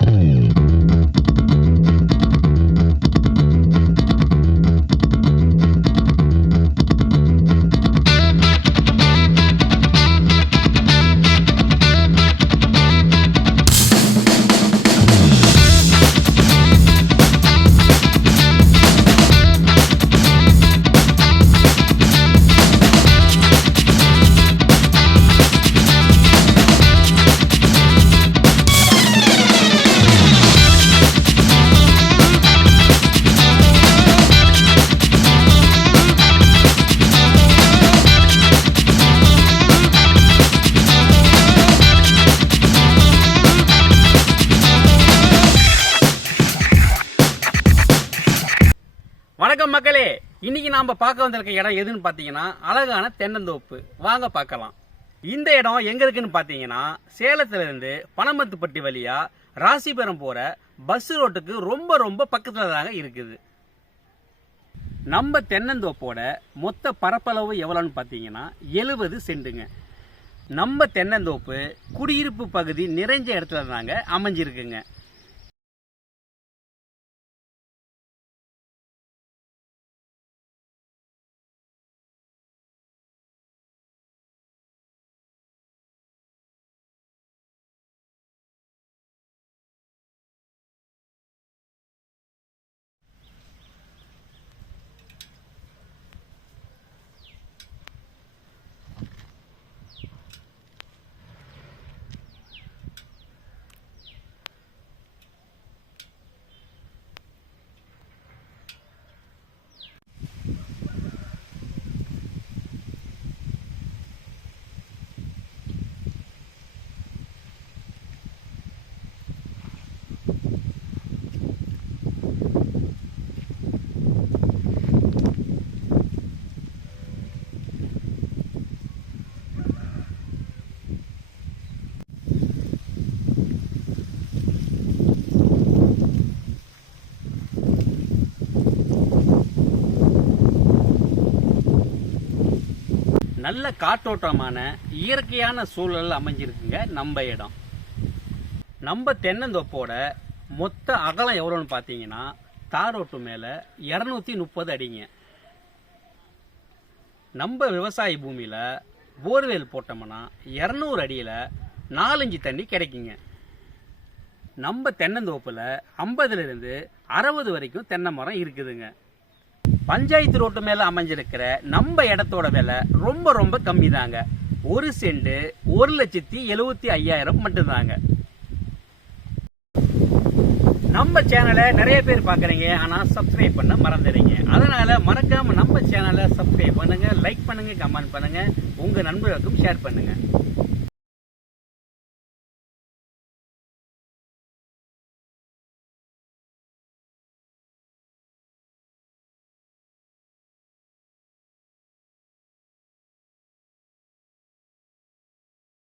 Mm. வணக்கம் மக்களே. இன்னைக்கு நாம பார்க்க வந்திருக்க இடம் எதுன்னு பார்த்தீங்கன்னா அழகான தென்னந்தோப்பு. வாங்க பார்க்கலாம். இந்த இடம் எங்க இருக்குன்னு பார்த்தீங்கன்னா சேலத்துல இருந்து பனமத்துப்பட்டி வழியா ராசிபுரம் போற பஸ் ரோட்டுக்கு ரொம்ப ரொம்ப பக்கத்துல தாங்க இருக்குது. நம்ம தென்னந்தோப்போட மொத்த பரப்பளவு எவ்வளோன்னு பார்த்தீங்கன்னா எழுபது சென்ட்டுங்க. நம்ம தென்னந்தோப்பு குடியிருப்பு பகுதி நிறைஞ்ச இடத்துல தாங்க அமைஞ்சிருக்குங்க. நல்ல காற்றோட்டமான இயற்கையான சூழல் அமைஞ்சிருக்குங்க நம்ம இடம். நம்ம தென்னந்தோப்போட மொத்த அகலம் எவ்வளோன்னு பார்த்தீங்கன்னா தாரோட்டு மேலே இரநூத்தி முப்பது அடிங்க. நம்ம விவசாய பூமியில் போர்வேல் போட்டோம்னா இரநூறு அடியில் நாலஞ்சு தண்ணி கிடைக்குங்க. நம்ம தென்னந்தோப்பில் ஐம்பதுலேருந்து அறுபது வரைக்கும் தென்னை மரம் இருக்குதுங்க. பஞ்சாயத்து ரோட்டு மேல அமைஞ்சிருக்கிற நம்ம இடத்தோட விலை ரொம்ப ரொம்ப கம்மி தாங்க ஒரு சென்ட் ஒரு லட்சத்தி எழுபத்தி ஐயாயிரம் மட்டும்தாங்க. நம்ம சேனலை நிறைய பேர் பார்க்குறீங்க ஆனால் சப்ஸ்கிரைப் பண்ண மறந்துடுறீங்க. அதனால மறக்காம நம்ம சேனலை சப்ஸ்கிரைப் பண்ணுங்க லைக் பண்ணுங்க கமெண்ட் பண்ணுங்க உங்க நண்பர்களுக்கும் ஷேர் பண்ணுங்க.